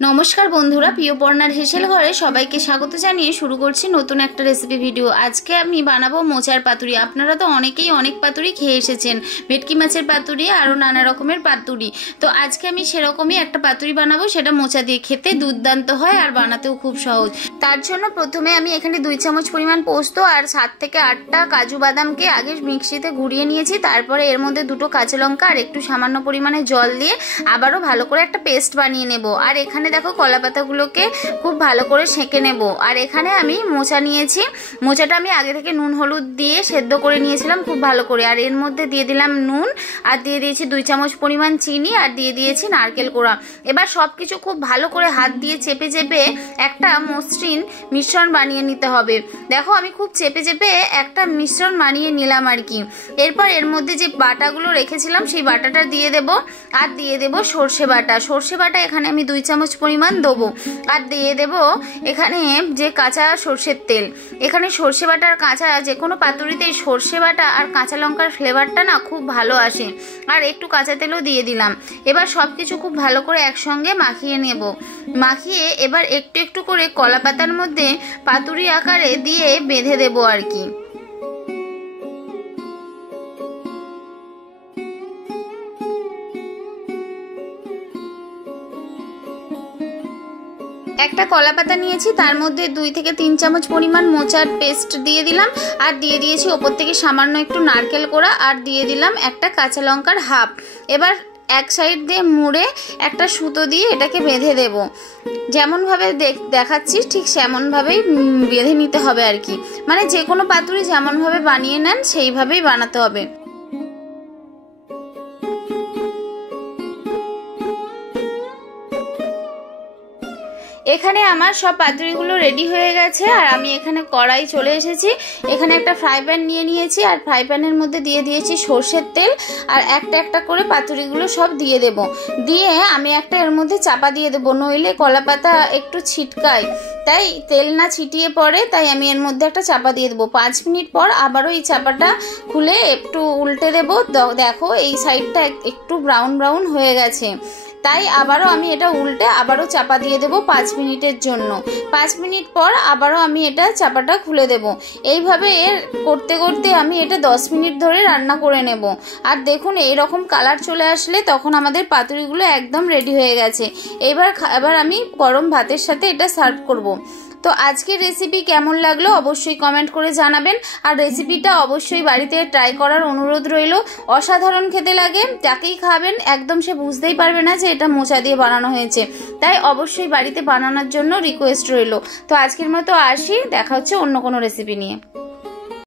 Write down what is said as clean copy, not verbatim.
नमस्कार बंधुरा प्रियपर्णार हेसेल घरे सबाइके स्वागत जानिए शुरू करछि नतून एक रेसिपि भिडियो। आज के आमी बानाबो मोचार पातुरी। आपनारा तो अनेकेई अनेक पातुरी खेये एसेछेन, भेटकी माछेर पातुरी आरो नाना रकमेर पातुरी। तो आज के आमी सेरकमई एकटा पातुरी बानाबो, सेटा मोचा दिये खेते दुर्दान्त हय और बानातेও खूब सहज। तार जोन्नो प्रथमे आमी एखाने 2 चामच परिमाण पोस्तो और 7 থেকে 8টা काजू बादामके आगे मिक्सिते घुरिয়ে নিয়েছি। তারপরে এর মধ্যে দুটো কাঁচা লঙ্কা আর একটু সামান্য পরিমাণে জল দিয়ে আবারও ভালো করে একটা পেস্ট বানিয়ে নেব। আর এখানে देखो कला पातागुलोके खूब भालो करे सेके नेब। और एखाने आमी मोचा नियेछि, मोचाटा आमी आगे थेके नुन हलुद दिए सेদ্ধ करे नियेछिलाम खूब भालो करे। और एर मध्य दिए दिलाम नुन और दिए दिएछि 2 चामच परिमाण चिनी और दिए दिएछि नारकेल कोड़ा। एबार सबकिछु खूब भालो करे हाथ दिए चेपे चेपे एकटा मसृण मिश्रण बानिये निते होबे। देखो आमी खूब चेपे चेपे एकटा मिश्रण बानिये निलाम आर कि। एरपर एर मध्य जे बाटागुलो रेखेछिलाम सेई बाटाटा दिए देब और दिए देब सर्षे बाटा। सर्षे बाटा एखाने आमी 2 चामच परिमाण देबो और दिए देब एखाने जे काँचा सर्षेर तेल। एखाने सर्षे बाटा और काँचा जे कोनो पातुरिते सर्षे बाटा और काँचा लंकार फ्लेवरटा ना खूब भालो आसे। और एकटू काँचा तेलও दिए दिलाम। एबार सबकिछु खूब भालो करे एकसंगे माखिए नेब। माखिए एबार एकटू एकटू करे कला पातार मध्य पातुरी आकारे दिए बेঁধে देब आर कि। একটা কলা পাতা নিয়েছি, তার মধ্যে 2 থেকে 3 চামচ পরিমাণ মোচার পেস্ট দিয়ে দিলাম আর দিয়ে দিয়েছি ওপর থেকে সামান্য একটু নারকেল কোড়া আর দিয়ে দিলাম একটা কাঁচা লঙ্কার হাফ। এবার এক সাইড দিয়ে মুড়ে একটা সুতো দিয়ে এটাকে বেঁধে দেব। যেমন ভাবে দেখাচ্ছি ঠিক সেমন ভাবেই বেঁধে নিতে হবে আর কি। মানে যে কোনো পাতুরি যেমন ভাবে বানিয়ে নেন সেইভাবেই বানাতে হবে। এখানে আমার সব পাতুরিগুলো রেডি হয়ে গেছে আর আমি এখানে কড়াই চলে এসেছি। এখানে একটা ফ্রাই প্যান নিয়ে নিয়েছি আর ফ্রাই প্যানের মধ্যে দিয়ে দিয়েছি সরষের তেল আর একটা একটা করে পাতুরিগুলো সব দিয়ে দেব। দিয়ে আমি একটা এর মধ্যে চাপা দিয়ে দেব, নইলে কলা পাতা একটু ছিটকায়, তাই তেল না ছিটিয়ে পড়ে, তাই আমি এর মধ্যে একটা চাপা দিয়ে দেবো। 5 মিনিট পর আবারও এই চাপাটা খুলে একটু উল্টে দেব। দেখো এই সাইডটা একটু ব্রাউন ব্রাউন হয়ে গেছে, তাই আবারও আমি এটা উল্টে আবারও চাপা দিয়ে দেব 5 মিনিটের জন্য। 5 মিনিট পর আবারও আমি এটা চাপাটা খুলে দেব। এইভাবে করতে করতে আমি এটা 10 মিনিট ধরে রান্না করে নেব। আর দেখুন এই রকম কালার চলে আসলে তখন আমাদের পাতুরিগুলো একদম রেডি হয়ে গেছে। এবার আমি গরম ভাতের সাথে এটা সার্ভ করব। তো আজকের রেসিপি কেমন লাগলো অবশ্যই কমেন্ট করে জানাবেন। আর রেসিপিটা অবশ্যই বাড়িতে ট্রাই করার অনুরোধ রইল। অসাধারণ খেতে লাগে, যাকেই খাবেন একদম সে বুঝতেই পারবে না যে এটা মোচা দিয়ে বানানো হয়েছে। তাই অবশ্যই বাড়িতে বানানোর জন্য রিকোয়েস্ট রইল। তো আজকের মতো আসি, দেখা হচ্ছে অন্য কোনো রেসিপি নিয়ে।